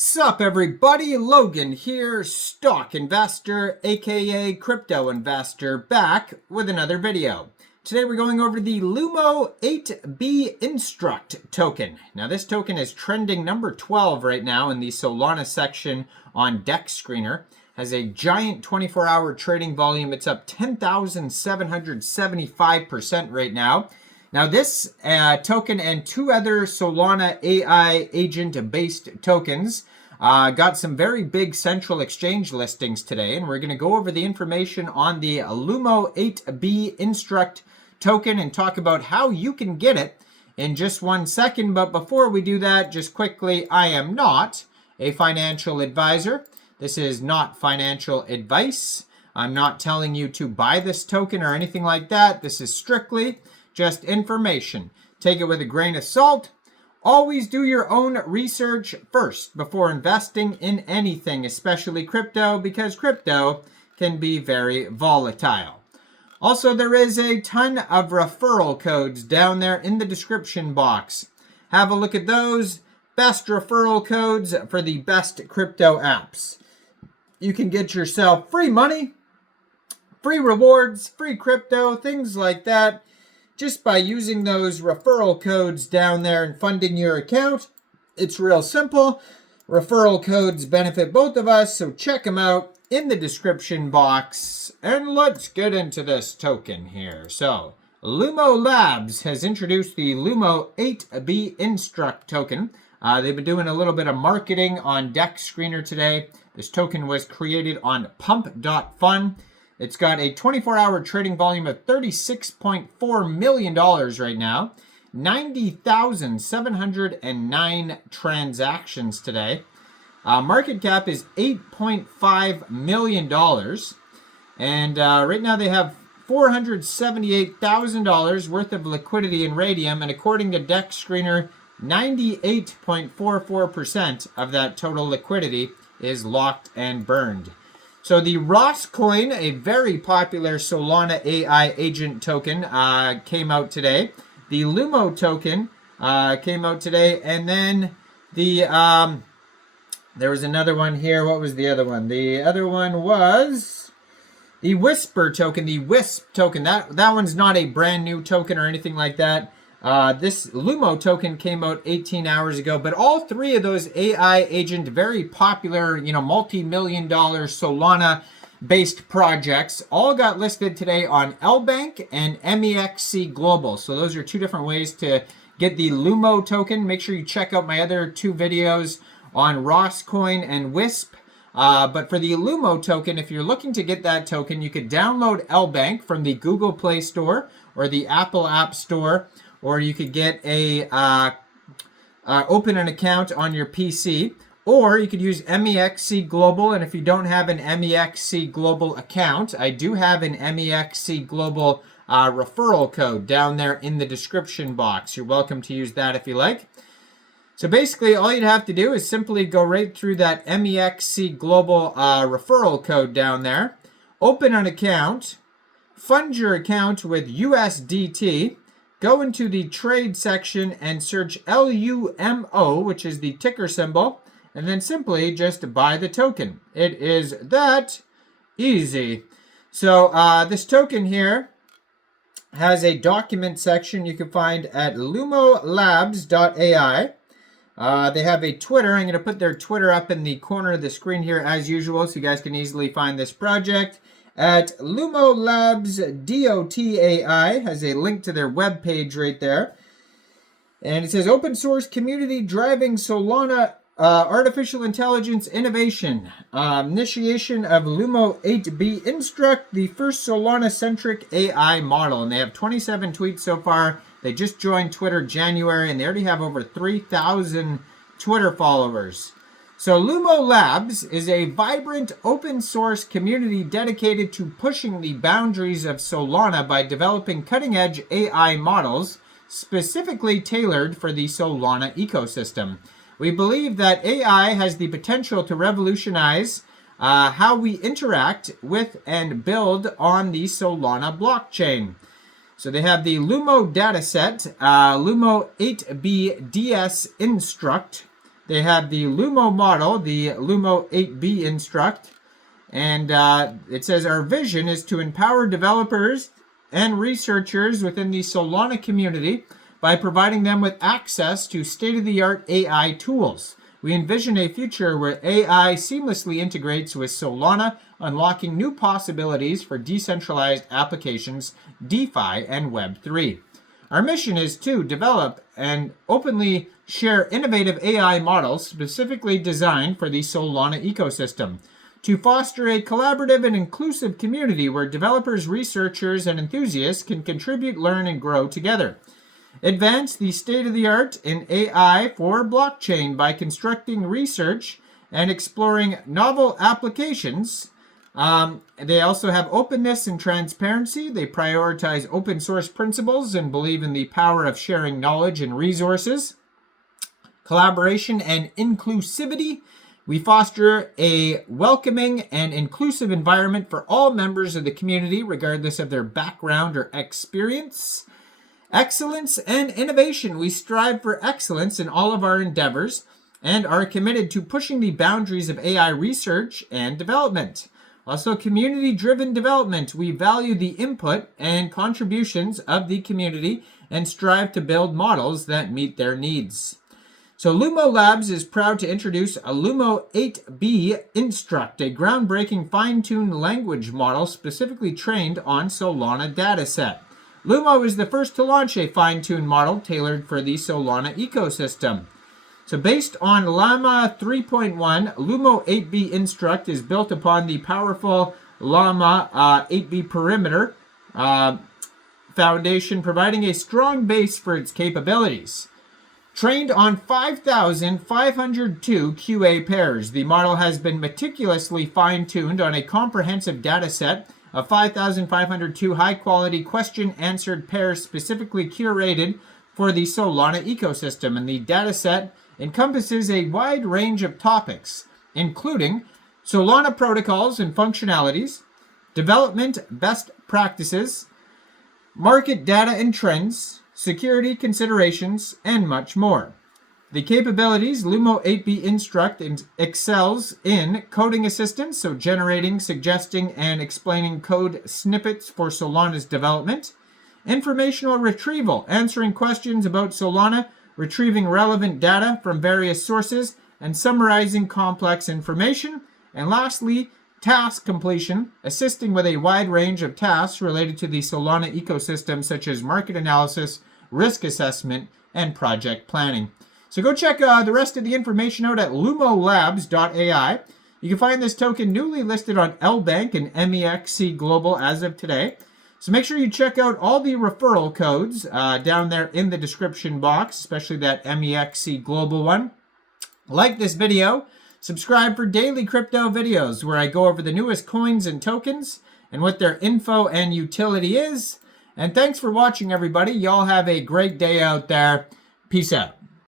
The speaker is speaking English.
Sup everybody, Logan here, stock investor, aka crypto investor, back with another video. Today we're going over the LUMO-8B-INSTRUCT token. Now this token is trending number 12 right now in the Solana section on Dex Screener. Has a giant 24-hour trading volume. It's up 10,775% right now. Now this token and two other Solana AI agent-based tokens got some very big central exchange listings today, and we're going to go over the information on the LUMO-8B-INSTRUCT token and talk about how you can get it in just 1 second. But before we do that, just quickly, I am not a financial advisor. This is not financial advice. I'm not telling you to buy this token or anything like that. This is strictly just information. Take it with a grain of salt. Always do your own research first before investing in anything, especially crypto, because crypto can be very volatile. Also, there is a ton of referral codes down there in the description box. Have a look at those. Best referral codes for the best crypto apps. You can get yourself free money, free rewards, free crypto, things like that, just by using those referral codes down there and funding your account. It's real simple. Referral codes benefit both of us, so check them out in the description box. And let's get into this token here. So, Lumo Labs has introduced the LUMO-8B-INSTRUCT token. They've been doing a little bit of marketing on Dex Screener today. This token was created on pump.fun. It's got a 24-hour trading volume of $36.4 million right now. 90,709 transactions today. Market cap is $8.5 million. And right now they have $478,000 worth of liquidity in Radium. And according to Dex Screener, 98.44% of that total liquidity is locked and burned. So the Ross coin, a very popular Solana AI agent token, came out today. The Lumo token came out today, and then the there was another one here. What was the other one? The other one was the Whisper token, the Wisp token. That one's not a brand new token or anything like that. This Lumo token came out 18 hours ago, but all three of those AI agent, very popular, multi-million-dollar Solana-based projects, all got listed today on Lbank and Mexc Global. So those are two different ways to get the Lumo token. Make sure you check out my other two videos on Ross Coin and Wisp. But for the Lumo token, if you're looking to get that token, you could download Lbank from the Google Play Store or the Apple App Store, or you could get open an account on your PC, or you could use Mexc Global. And if you don't have an Mexc Global account, I do have an Mexc Global referral code down there in the description box. You're welcome to use that if you like. So basically, all you'd have to do is simply go right through that Mexc Global referral code down there, open an account, fund your account with USDT, go into the trade section and search LUMO, which is the ticker symbol, and then simply just buy the token. It is that easy. So this token here has a document section you can find at lumolabs.ai. They have a Twitter. I'm going to put their Twitter up in the corner of the screen here as usual, so you guys can easily find this project. At Lumo Labs DOTAI has a link to their webpage right there. And it says open source community driving Solana artificial intelligence innovation. Initiation of LUMO-8B-INSTRUCT, the first Solana-centric AI model. And they have 27 tweets so far. They just joined Twitter January, and they already have over 3,000 Twitter followers. So Lumo Labs is a vibrant open source community dedicated to pushing the boundaries of Solana by developing cutting-edge AI models specifically tailored for the Solana ecosystem. We believe that AI has the potential to revolutionize how we interact with and build on the Solana blockchain. So they have the Lumo dataset, Lumo-8B-DS-INSTRUCT. They have the LUMO model, the LUMO-8B-INSTRUCT, and it says our vision is to empower developers and researchers within the Solana community by providing them with access to state-of-the-art AI tools. We envision a future where AI seamlessly integrates with Solana, unlocking new possibilities for decentralized applications, DeFi, and Web3. Our mission is to develop and openly share innovative AI models specifically designed for the Solana ecosystem, to foster a collaborative and inclusive community where developers, researchers, and enthusiasts can contribute, learn, and grow together. Advance the state-of-the-art in AI for blockchain by constructing research and exploring novel applications. They also have openness and transparency. They prioritize open source principles and believe in the power of sharing knowledge and resources. Collaboration and inclusivity. We foster a welcoming and inclusive environment for all members of the community, regardless of their background or experience. Excellence and innovation. We strive for excellence in all of our endeavors and are committed to pushing the boundaries of AI research and development. Also, community-driven development. We value the input and contributions of the community and strive to build models that meet their needs. So LUMO Labs is proud to introduce a LUMO-8B-INSTRUCT, a groundbreaking fine-tuned language model specifically trained on Solana dataset. LUMO is the first to launch a fine-tuned model tailored for the Solana ecosystem. So based on Llama 3.1, LUMO-8B-INSTRUCT is built upon the powerful Llama 8B perimeter foundation, providing a strong base for its capabilities. Trained on 5,502 QA pairs, the model has been meticulously fine-tuned on a comprehensive dataset of 5,502 high-quality question-answered pairs specifically curated for the Solana ecosystem, and the dataset encompasses a wide range of topics, including Solana protocols and functionalities, development best practices, market data and trends, security considerations, and much more. The capabilities, LUMO-8B-INSTRUCT excels in coding assistance, so generating, suggesting, and explaining code snippets for Solana's development, informational retrieval, answering questions about Solana, retrieving relevant data from various sources, and summarizing complex information, and lastly, task completion, assisting with a wide range of tasks related to the Solana ecosystem, such as market analysis, risk assessment, and project planning. So go check the rest of the information out at lumolabs.ai. You can find this token newly listed on Lbank and Mexc Global as of today. So make sure you check out all the referral codes down there in the description box, especially that Mexc Global one. Like this video, subscribe for daily crypto videos where I go over the newest coins and tokens and what their info and utility is. And thanks for watching, everybody. Y'all have a great day out there. Peace out.